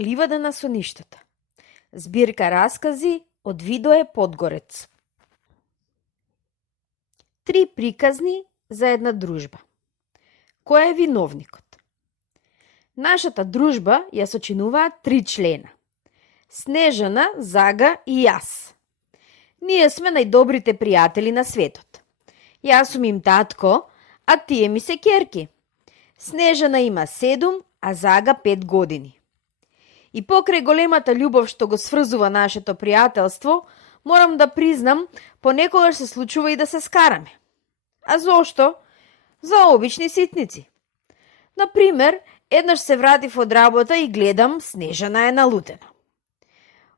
Ливада на соништата. Збирка раскази од Видое Подгорец. 3 приказни за една дружба. Кој е виновникот? Нашата дружба ја сочинуваат 3 члена. Снежана, Зага и јас. Ние сме најдобрите пријатели на светот. Јас сум им татко, а тие ми се ќерки. Снежана има 7, а Зага 5 години. И покрај големата љубов што го сврзува нашето пријателство, морам да признам, понекогаш се случува и да се скараме. А зошто? За обични ситници. Например, еднаш се вратив од работа и гледам Снежана е налутена.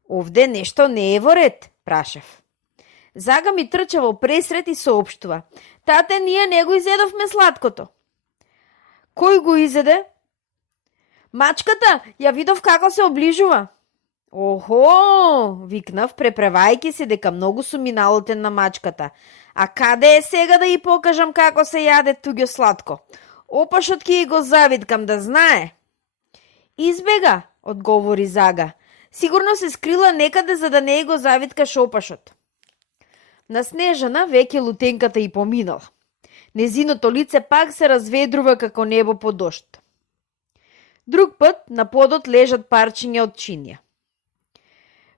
Овде нешто не е во ред, прашав. Зага ми трча во пресрет и соопштува: Тате, ние не го изедовме сладкото. Кој го изеде? Мачката, ја видов како се оближува. Охо, викнав, преправајки се дека многу сум и налутен на мачката. А каде е сега да ја покажам како се јаде туѓо сладко? Опашот ќе го завиткам да знае. Избега, одговори Зага. Сигурно се скрила некаде за да не го завиткаш опашот. На Снежана веќе лутенката и поминала. Незиното лице пак се разведрува како небо по дожд. Друг пат на подот лежат парчиња од чинија.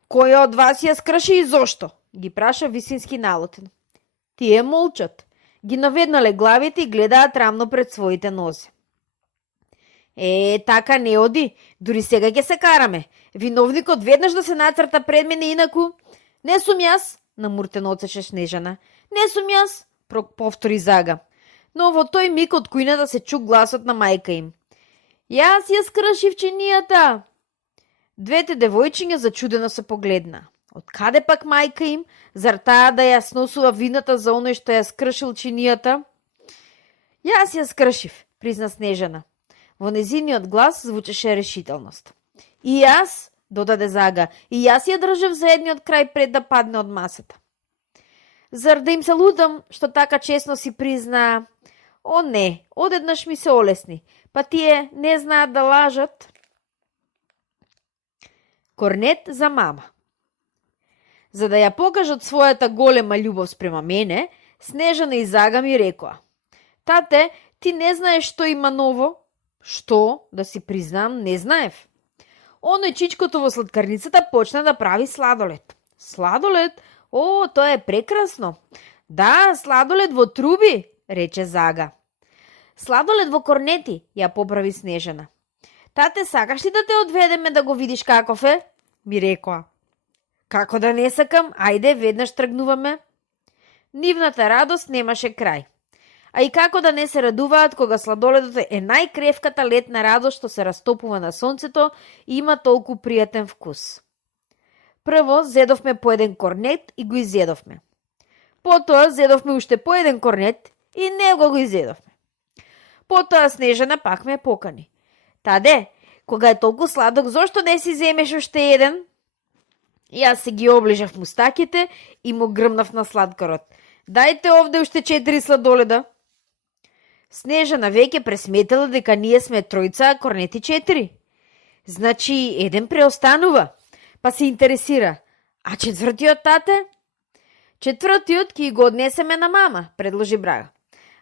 Кој од вас ја скрши и зошто? Ги праша висински налутен. Тие молчат. Ги наведнале главите и гледаат рамно пред своите нозе. Така не оди. Дури сега ќе се караме. Виновникот веднаш да се нацрта пред мене, инаку... Не сум јас, намуртено оцеше Снежана. Не сум јас, повтори Зага. Но во тој миг од кујната се чу гласот на мајка им. Јас ја скршив чинијата. Двете девојчиња зачудено се погледна. Од каде пак мајка им? Зар таа да ја сносува вината за оној што ја скршил чинијата? Јас ја скршив, призна Снежана. Во незиниот глас звучеше решителност. И јас, додаде Зага, и јас ја држев за едниот крај пред да падне од масата. Зар да им се лутам што така честно си призна? О не, одеднаш ми се олесни, па тие не знаат да лажат. Корнет за мама. За да ја покажат својата голема љубов спрема мене, Снежана и Зага ми рекоа: Тате, ти не знаеш што има ново? Што? Да си признам, не знаев. Оној чичкото во сладкарницата почна да прави сладолед. Сладолед? О, тоа е прекрасно. Да, сладолед во труби, рече Зага. Сладолед во корнети, ја поправи Снежана. Тате, сакаш ли да те одведеме да го видиш каков е? Ми рекоа. Како да не сакам, ајде, веднаш тргнуваме. Нивната радост немаше крај. А и како да не се радуваат кога сладоледот е најкревката летна радост што се растопува на сонцето и има толку пријатен вкус. Прво зедовме по еден корнет и го изедовме. Потоа зедовме уште по еден корнет и него го изедовме. Потоа Снежана пак ме покани. Таде, кога е толку сладок, зошто не си земеш уште еден? Јас се ги оближав мустаките и му грмнав на сладкорот. Дајте овде уште 4 сладоледа. Снежана веќе пресметала дека ние сме тројца, а корнети 4. Значи, еден преостанува. Па се интересира. А четвртиот, тате? Четвртиот ќе го однесеме на мама, предложи Брага.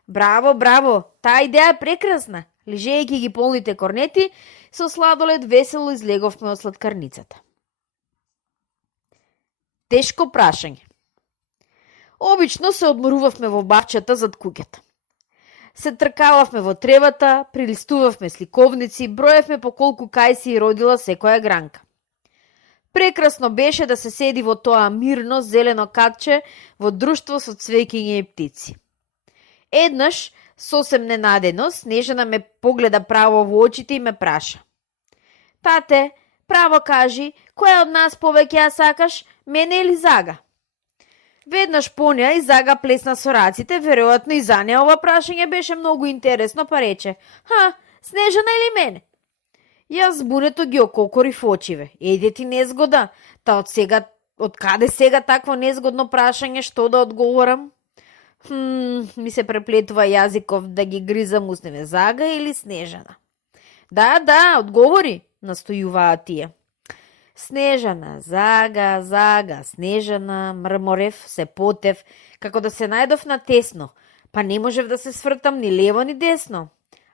Браво, браво, таа идеја е прекрасна. Лежејќи ги полните корнети, со сладолед весело излеговме од сладкарницата. Тешко прашање. Обично се одморувавме во бавчата зад куќата. Се тркалавме во тревата, прилистувавме сликовници, броевме по колку кај си родила секоја гранка. Прекрасно беше да се седи во тоа мирно зелено катче во друштво со цвеќиња и птици. Еднаш, сосем ненадено, Снежана ме погледа право во очите и ме праша. Тате, право кажи, која од нас повеќе ја сакаш, мене или Зага? Веднаш по неа и Зага плесна со раците, веројатно и за неа ова прашање беше многу интересно, па рече: Снежана или мене? Јас збунето ги ококорив очиве. Еде ти незгода, та од каде сега такво незгодно прашање, што да одговорам? Ми се преплетува јазиков да ги гризам усневе, Зага или Снежана. Да, одговори, настојуваа тие. Снежана, зага, зага, Снежана, мрморев, се потев, како да се најдов на тесно, па не можев да се свртам ни лево ни десно.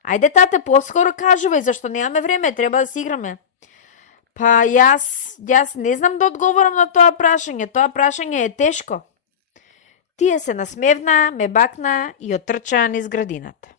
Ајде, тате, поскоро кажувај, зашто немаме време, треба да си играме. Па јас не знам да одговорам на тоа прашање е тешко. Тие се насмевна, ме бакна и отрчаа низ градината.